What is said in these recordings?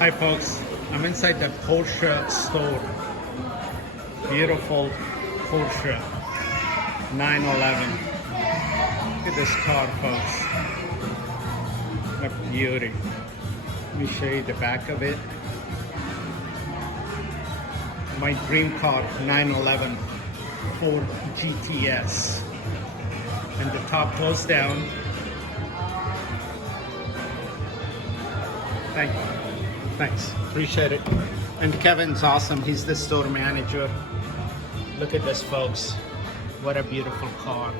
Hi folks, I'm inside the Porsche store. Beautiful Porsche 911. Look at this car, folks. What beauty. Let me show you the back of it. My dream car, 911 Ford GTS. And the top goes down. Thanks, appreciate it. And Kevin's awesome, he's the store manager. Look at this, folks. What a beautiful car.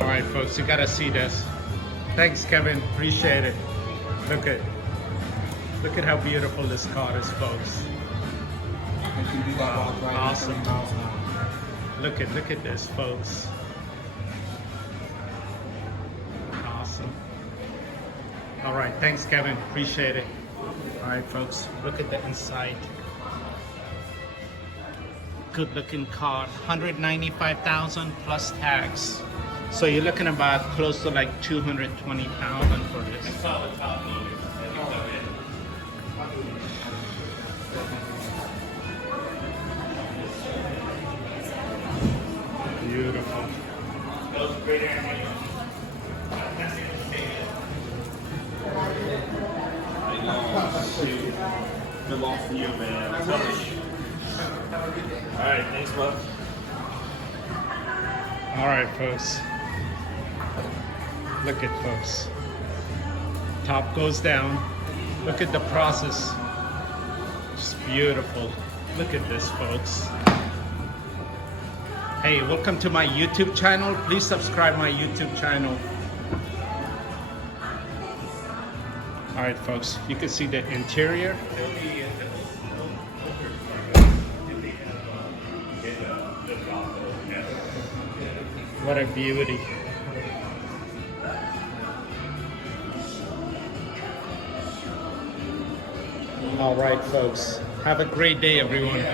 All right, folks, you gotta see this. Thanks, Kevin, appreciate it. Look at how beautiful this car is, folks. Wow, awesome. Look at this, folks. Awesome. All right, thanks, Kevin. Appreciate it. All right, folks, look at the inside. Good-looking car. 195,000 plus tax. So you're looking about close to like 220,000 for this. Beautiful. Good luck for you, man. All right, thanks, bud. All right, folks. Look at, folks. Top goes down. Look at the process. Just beautiful. Look at this, folks. Hey, welcome to my YouTube channel. Please subscribe my YouTube channel. All right, folks, you can see the interior. What a beauty. All right, folks. Have a great day, everyone.